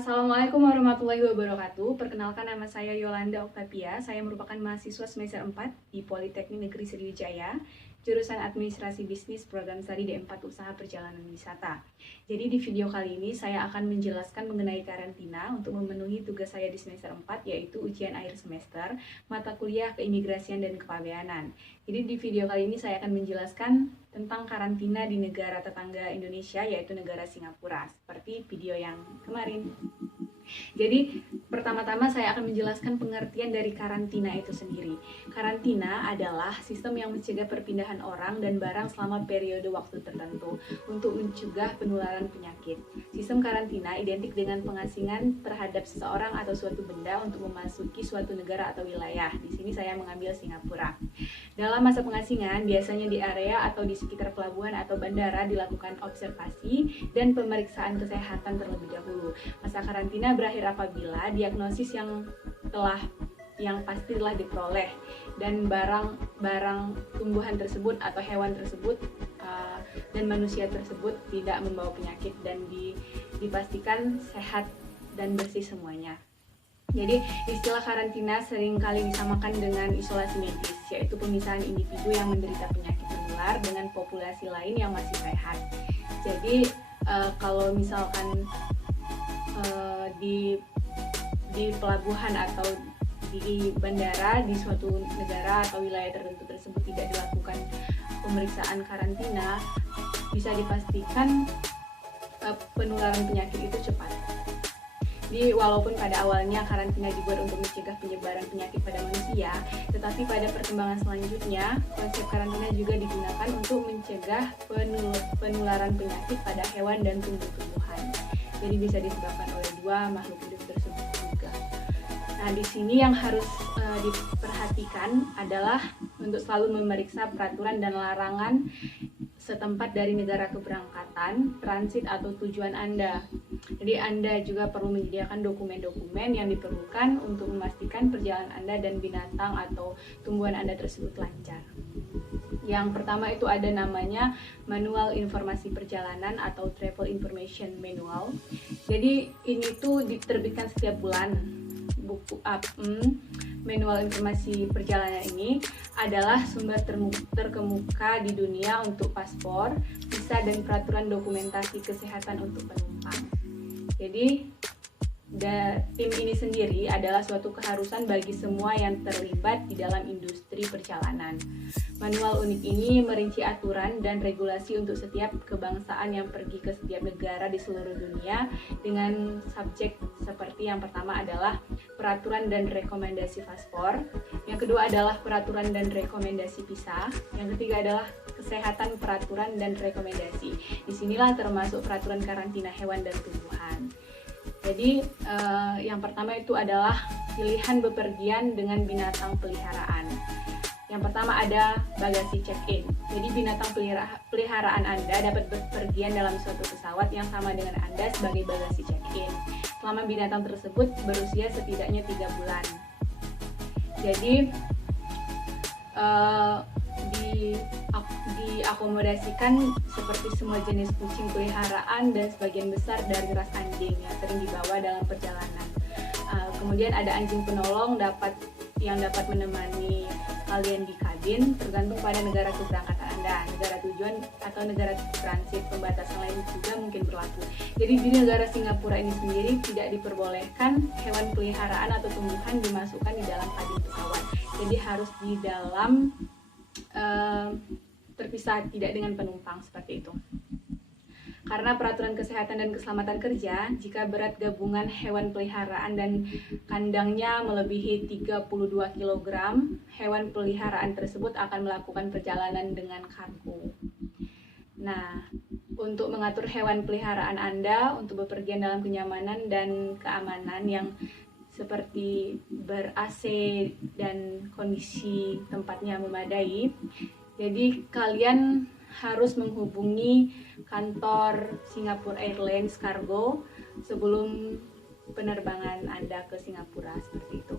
Assalamualaikum warahmatullahi wabarakatuh. Perkenalkan, nama saya Yolanda Oktavia. Saya merupakan mahasiswa semester 4 di Politeknik Negeri Sriwijaya, jurusan Administrasi Bisnis Program Studi D4 Usaha Perjalanan Wisata. Jadi di video kali ini saya akan menjelaskan mengenai karantina untuk memenuhi tugas saya di semester 4, yaitu ujian akhir semester mata kuliah Keimigrasian dan Kepabeanan. Jadi di video kali ini saya akan menjelaskan tentang karantina di negara tetangga Indonesia, yaitu negara Singapura, seperti video yang kemarin. Jadi pertama-tama saya akan menjelaskan pengertian dari karantina itu sendiri. Karantina adalah sistem yang mencegah perpindahan orang dan barang selama periode waktu tertentu untuk mencegah penularan penyakit. Sistem karantina identik dengan pengasingan terhadap seseorang atau suatu benda untuk memasuki suatu negara atau wilayah. Di sini saya mengambil Singapura. Dalam masa pengasingan, biasanya di area atau di sekitar pelabuhan atau bandara dilakukan observasi dan pemeriksaan kesehatan terlebih dahulu. Masa karantina berakhir apabila diagnosis yang pasti telah diperoleh dan barang tumbuhan tersebut atau hewan tersebut dan manusia tersebut tidak membawa penyakit dan dipastikan sehat dan bersih semuanya. Jadi istilah karantina seringkali disamakan dengan isolasi medis, yaitu pemisahan individu yang menderita penyakit menular dengan populasi lain yang masih sehat. Jadi kalau misalkan di pelabuhan atau di bandara di suatu negara atau wilayah tertentu tersebut tidak dilakukan pemeriksaan karantina, bisa dipastikan penularan penyakit itu cepat. Jadi walaupun pada awalnya karantina dibuat untuk mencegah penyebaran penyakit pada manusia, tetapi pada perkembangan selanjutnya konsep karantina juga digunakan untuk mencegah penularan penyakit pada hewan dan tumbuh-tumbuhan. Jadi bisa disebabkan oleh dua makhluk hidup tersebut juga. Nah, di sini yang harus diperhatikan adalah untuk selalu memeriksa peraturan dan larangan setempat dari negara keberangkatan, transit atau tujuan Anda. Jadi Anda juga perlu menyediakan dokumen-dokumen yang diperlukan untuk memastikan perjalanan Anda dan binatang atau tumbuhan Anda tersebut lancar. Yang pertama itu ada namanya Manual Informasi Perjalanan atau Travel Information Manual. Jadi ini tuh diterbitkan setiap bulan. Manual informasi perjalanan ini adalah sumber terkemuka di dunia untuk paspor, visa, dan peraturan dokumentasi kesehatan untuk penumpang. Jadi tim ini sendiri adalah suatu keharusan bagi semua yang terlibat di dalam industri perjalanan. Manual unik ini merinci aturan dan regulasi untuk setiap kebangsaan yang pergi ke setiap negara di seluruh dunia dengan subjek seperti yang pertama adalah peraturan dan rekomendasi paspor, yang kedua adalah peraturan dan rekomendasi visa, yang ketiga adalah kesehatan, peraturan, dan rekomendasi. Disinilah termasuk peraturan karantina hewan dan tumbuhan. Jadi yang pertama itu adalah pilihan bepergian dengan binatang peliharaan. Yang pertama ada bagasi check-in. Jadi binatang peliharaan Anda dapat bepergian dalam suatu pesawat yang sama dengan Anda sebagai bagasi check-in selama binatang tersebut berusia setidaknya 3 bulan. Jadi diakomodasikan seperti semua jenis kucing peliharaan dan sebagian besar dari ras anjing yang sering dibawa dalam perjalanan. Kemudian ada anjing penolong yang dapat menemani kalian di kabin, tergantung pada negara keberangkatan Anda, negara tujuan atau negara transit. Pembatasan lain juga mungkin berlaku. Jadi di negara Singapura ini sendiri tidak diperbolehkan hewan peliharaan atau tumbuhan dimasukkan di dalam kabin pesawat. Jadi harus di dalam terpisah, tidak dengan penumpang, seperti itu. Karena peraturan kesehatan dan keselamatan kerja, jika berat gabungan hewan peliharaan dan kandangnya melebihi 32 kg, hewan peliharaan tersebut akan melakukan perjalanan dengan kargo. Nah, untuk mengatur hewan peliharaan Anda untuk bepergian dalam kenyamanan dan keamanan yang seperti ber-AC dan kondisi tempatnya memadai, jadi kalian harus menghubungi kantor Singapore Airlines Cargo sebelum penerbangan Anda ke Singapura, seperti itu.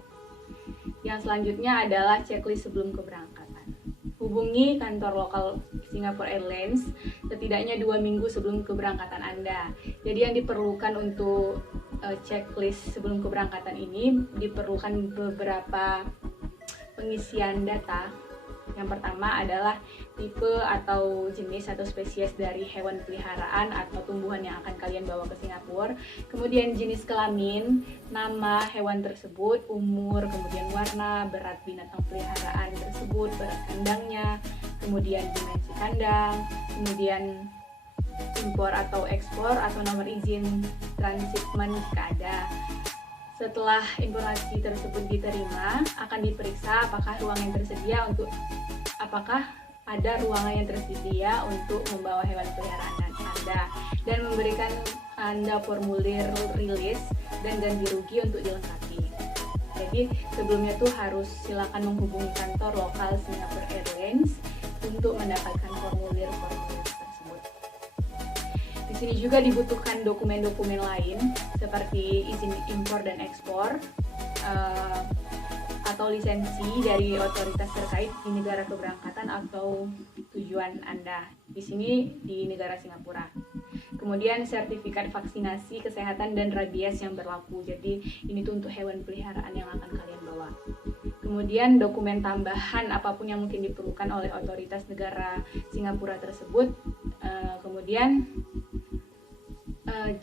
Yang selanjutnya adalah checklist sebelum keberangkatan. Hubungi kantor lokal Singapore Airlines setidaknya 2 minggu sebelum keberangkatan Anda. Jadi yang diperlukan untuk checklist sebelum keberangkatan ini diperlukan beberapa pengisian data. Yang pertama adalah tipe atau jenis atau spesies dari hewan peliharaan atau tumbuhan yang akan kalian bawa ke Singapura. Kemudian jenis kelamin, nama hewan tersebut, umur, kemudian warna, berat binatang peliharaan tersebut, berat kandangnya, kemudian dimensi kandang, kemudian impor atau ekspor atau nomor izin transshipment jika ada. Setelah informasi tersebut diterima, akan diperiksa apakah ada ruangan yang tersedia untuk membawa hewan peliharaan Anda, dan memberikan Anda formulir rilis dan ganti rugi untuk dilengkapi. Jadi sebelumnya tuh harus silakan menghubungi kantor lokal Singapore Airlines untuk mendapatkan formulir tersebut. Di sini juga dibutuhkan dokumen-dokumen lain seperti izin impor dan ekspor atau lisensi dari otoritas terkait di negara keberangkatan atau tujuan Anda. Di sini di negara Singapura. Kemudian sertifikat vaksinasi kesehatan dan rabies yang berlaku. Jadi ini tuh untuk hewan peliharaan yang akan kalian bawa. Kemudian dokumen tambahan apapun yang mungkin diperlukan oleh otoritas negara Singapura tersebut. Kemudian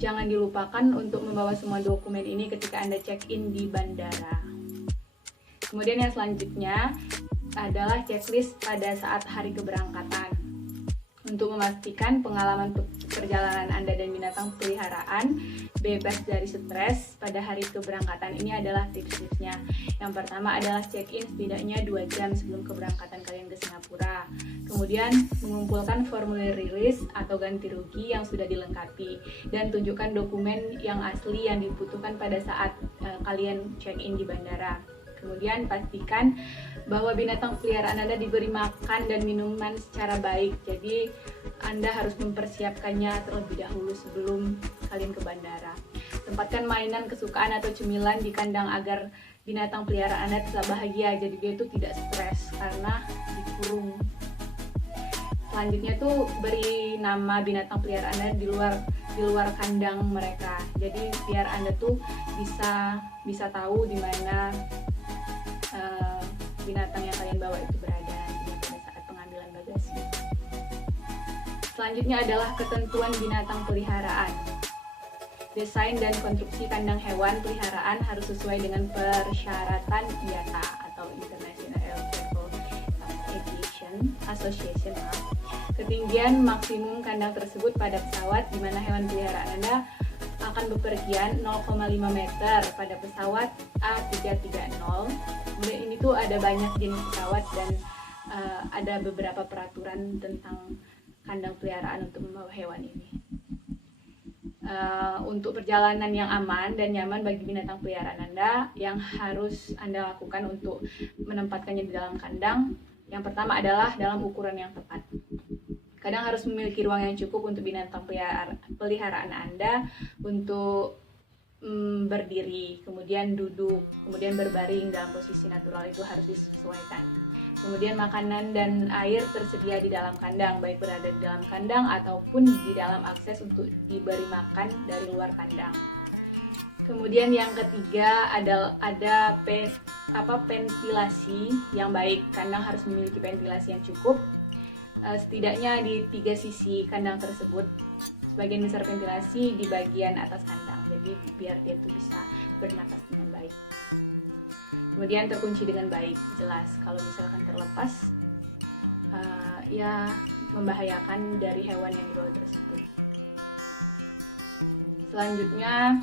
jangan dilupakan untuk membawa semua dokumen ini ketika Anda check-in di bandara. Kemudian yang selanjutnya adalah checklist pada saat hari keberangkatan. Untuk memastikan pengalaman perjalanan Anda dan binatang peliharaan bebas dari stres pada hari keberangkatan, ini adalah tips-tipsnya. Yang pertama adalah check-in setidaknya 2 jam sebelum keberangkatan kalian ke Singapura. Kemudian mengumpulkan formulir rilis atau ganti rugi yang sudah dilengkapi, dan tunjukkan dokumen yang asli yang dibutuhkan pada saat kalian check-in di bandara. Kemudian pastikan bahwa binatang peliharaan Anda diberi makan dan minuman secara baik. Jadi Anda harus mempersiapkannya terlebih dahulu sebelum kalian ke bandara. Tempatkan mainan kesukaan atau cemilan di kandang agar binatang peliharaan Anda tetap bahagia. Jadi dia itu tidak stres karena dikurung. Selanjutnya tuh beri nama binatang peliharaan Anda di luar kandang mereka. Jadi biar Anda tuh bisa tahu di mana binatang yang kalian bawa itu berada pada saat pengambilan bagasi. Selanjutnya adalah ketentuan binatang peliharaan. Desain dan konstruksi kandang hewan peliharaan harus sesuai dengan persyaratan IATA atau International Air Transport Association. Ketinggian maksimum kandang tersebut pada pesawat di mana hewan peliharaan Anda akan bepergian 0,5 meter pada pesawat A330. Kemudian ini tuh ada banyak jenis pesawat dan ada beberapa peraturan tentang kandang peliharaan untuk membawa hewan ini. Untuk perjalanan yang aman dan nyaman bagi binatang peliharaan Anda, yang harus Anda lakukan untuk menempatkannya di dalam kandang, yang pertama adalah dalam ukuran yang tepat. Kadang harus memiliki ruang yang cukup untuk binatang peliharaan Anda untuk berdiri, kemudian duduk, kemudian berbaring dalam posisi natural, itu harus disesuaikan. Kemudian makanan dan air tersedia di dalam kandang, baik berada di dalam kandang ataupun di dalam akses untuk diberi makan dari luar kandang. Kemudian yang ketiga ada ventilasi yang baik. Kandang harus memiliki ventilasi yang cukup, setidaknya di 3 sisi kandang tersebut. Sebagian besar ventilasi di bagian atas kandang, jadi biar dia tuh bisa bernapas dengan baik. Kemudian terkunci dengan baik, jelas. Kalau misalkan terlepas, ya membahayakan dari hewan yang dibawa tersebut. Selanjutnya,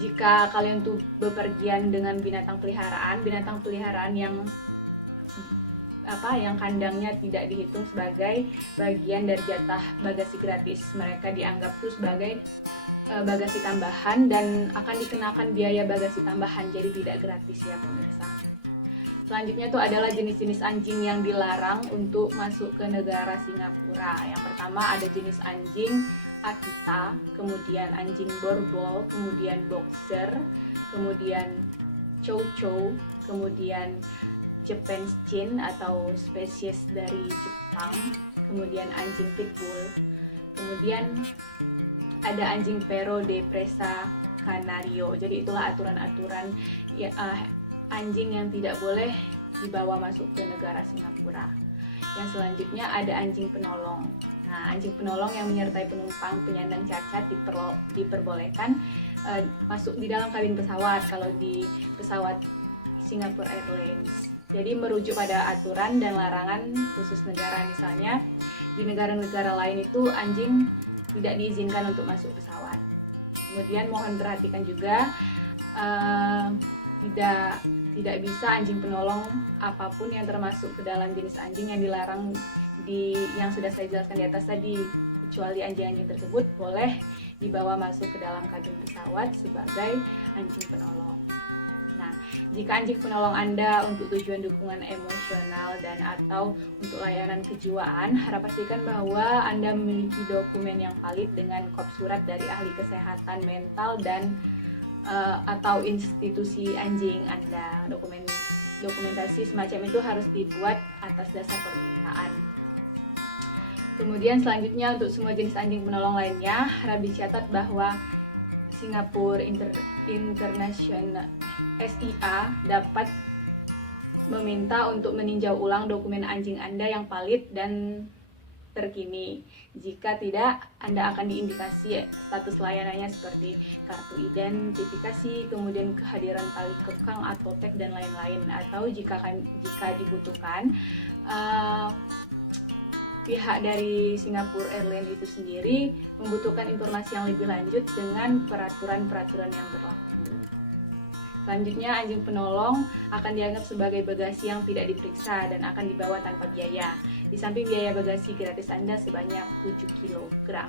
jika kalian tuh bepergian dengan binatang peliharaan yang kandangnya tidak dihitung sebagai bagian dari jatah bagasi gratis. Mereka dianggap tuh sebagai bagasi tambahan dan akan dikenakan biaya bagasi tambahan, jadi tidak gratis ya pemirsa. Selanjutnya tuh adalah jenis-jenis anjing yang dilarang untuk masuk ke negara Singapura. Yang pertama ada jenis anjing Akita, kemudian anjing Borbol, kemudian Boxer, kemudian Chow Chow, kemudian Japan Chin atau spesies dari Jepang, kemudian anjing Pitbull, kemudian ada anjing Pero de Presa Canario. Jadi itulah aturan-aturan ya, anjing yang tidak boleh dibawa masuk ke negara Singapura. Yang selanjutnya ada anjing penolong. Nah, anjing penolong yang menyertai penumpang penyandang cacat diperbolehkan masuk di dalam kabin pesawat kalau di pesawat Singapore Airlines. Jadi merujuk pada aturan dan larangan khusus negara. Misalnya di negara-negara lain itu anjing tidak diizinkan untuk masuk pesawat. Kemudian mohon perhatikan juga tidak bisa anjing penolong apapun yang termasuk ke dalam jenis anjing yang dilarang yang sudah saya jelaskan di atas tadi, kecuali anjing-anjing tersebut boleh dibawa masuk ke dalam kabin pesawat sebagai anjing penolong. Nah, jika anjing penolong Anda untuk tujuan dukungan emosional dan atau untuk layanan kejiwaan, harap pastikan bahwa Anda memiliki dokumen yang valid dengan kop surat dari ahli kesehatan mental dan atau institusi anjing Anda. Dokumentasi semacam itu harus dibuat atas dasar permintaan. Kemudian selanjutnya untuk semua jenis anjing penolong lainnya, harap dicatat bahwa Singapore International SIA dapat meminta untuk meninjau ulang dokumen anjing Anda yang valid dan terkini. Jika tidak, Anda akan diindikasi status layanannya seperti kartu identifikasi, kemudian kehadiran tali kekang atau tag dan lain-lain. Atau jika dibutuhkan, pihak dari Singapore Airlines itu sendiri membutuhkan informasi yang lebih lanjut dengan peraturan-peraturan yang berlaku. Selanjutnya, anjing penolong akan dianggap sebagai bagasi yang tidak diperiksa dan akan dibawa tanpa biaya. Di samping biaya bagasi gratis Anda sebanyak 7 kg.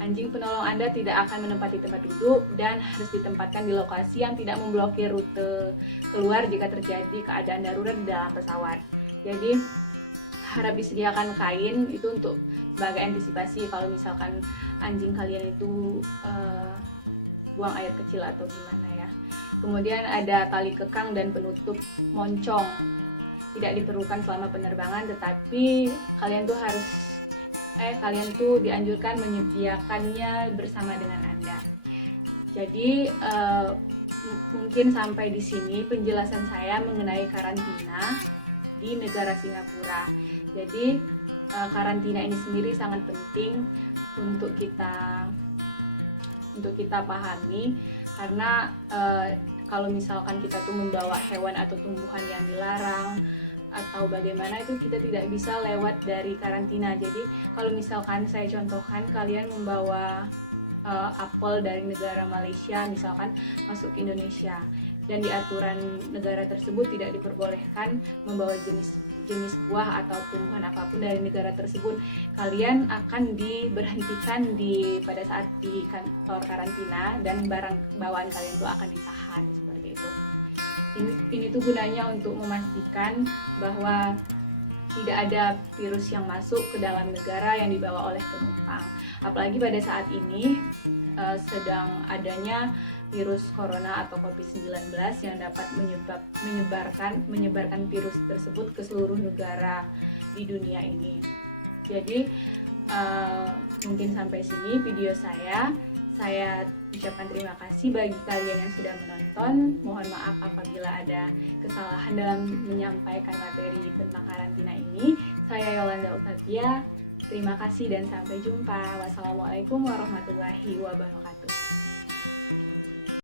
Anjing penolong Anda tidak akan menempati tempat duduk dan harus ditempatkan di lokasi yang tidak memblokir rute keluar jika terjadi keadaan darurat di dalam pesawat. Jadi, harap disediakan kain itu untuk sebagai antisipasi kalau misalkan anjing kalian itu buang air kecil atau gimana ya. Kemudian ada tali kekang dan penutup moncong. Tidak diperlukan selama penerbangan, tetapi kalian tuh dianjurkan menyediakannya bersama dengan Anda. Jadi mungkin sampai di sini penjelasan saya mengenai karantina di negara Singapura. Jadi karantina ini sendiri sangat penting untuk kita pahami, karena kalau misalkan kita tuh membawa hewan atau tumbuhan yang dilarang atau bagaimana, itu kita tidak bisa lewat dari karantina. Jadi kalau misalkan saya contohkan, kalian membawa apel dari negara Malaysia misalkan masuk ke Indonesia, dan di aturan negara tersebut tidak diperbolehkan membawa jenis buah atau tumbuhan apapun dari negara tersebut, kalian akan diberhentikan pada saat di kantor karantina dan barang bawaan kalian itu akan ditahan seperti itu. Ini tuh gunanya untuk memastikan bahwa tidak ada virus yang masuk ke dalam negara yang dibawa oleh penumpang. Apalagi pada saat ini sedang adanya virus corona atau COVID-19 yang dapat menyebarkan virus tersebut ke seluruh negara di dunia ini. Jadi mungkin sampai sini video saya. Saya ucapkan terima kasih bagi kalian yang sudah menonton. Mohon maaf apabila ada kesalahan dalam menyampaikan materi tentang karantina ini. Saya Yolanda Octavia. Terima kasih dan sampai jumpa. Wassalamualaikum warahmatullahi wabarakatuh.